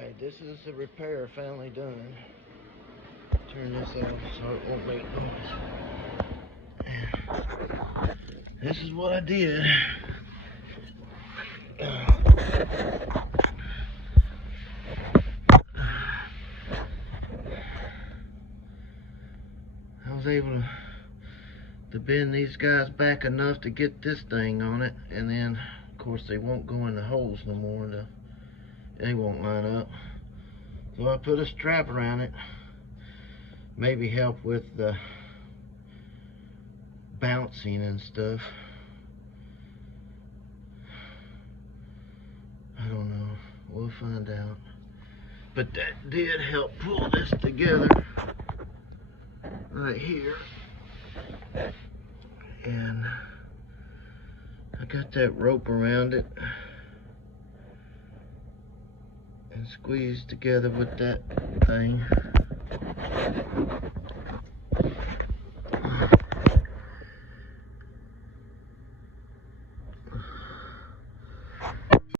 Alright, this is the repair finally done. Turn this off so it won't make noise. This is what I did. I was able to bend these guys back enough to get this thing on it, and then of course they won't go in the holes no more. They won't line up. So I put a strap around it. Maybe help with the bouncing and stuff. I don't know. We'll find out. But that did help pull this together right here. And I got that rope around it and squeezed together with that thing.